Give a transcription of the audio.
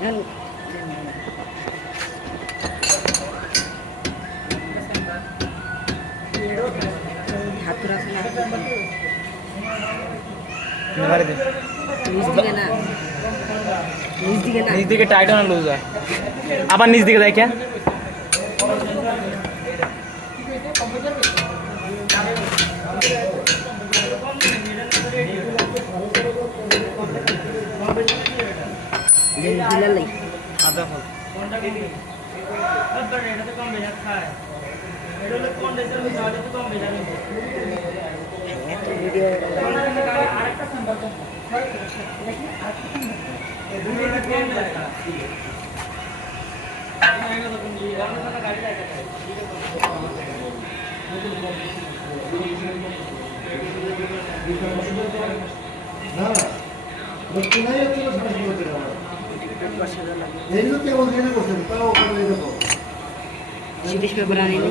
হ্যাঁ, নিচ দিকে টাইট না। লুজ হয় আবার নিজ দিকে যাই কে। না নিচ দিকে টাইট না লুজ হয় আবার নিচ দিকে দেখে দিলা লাই আদা ফল এত ভিডিও সিরিজ পেপার আনিনি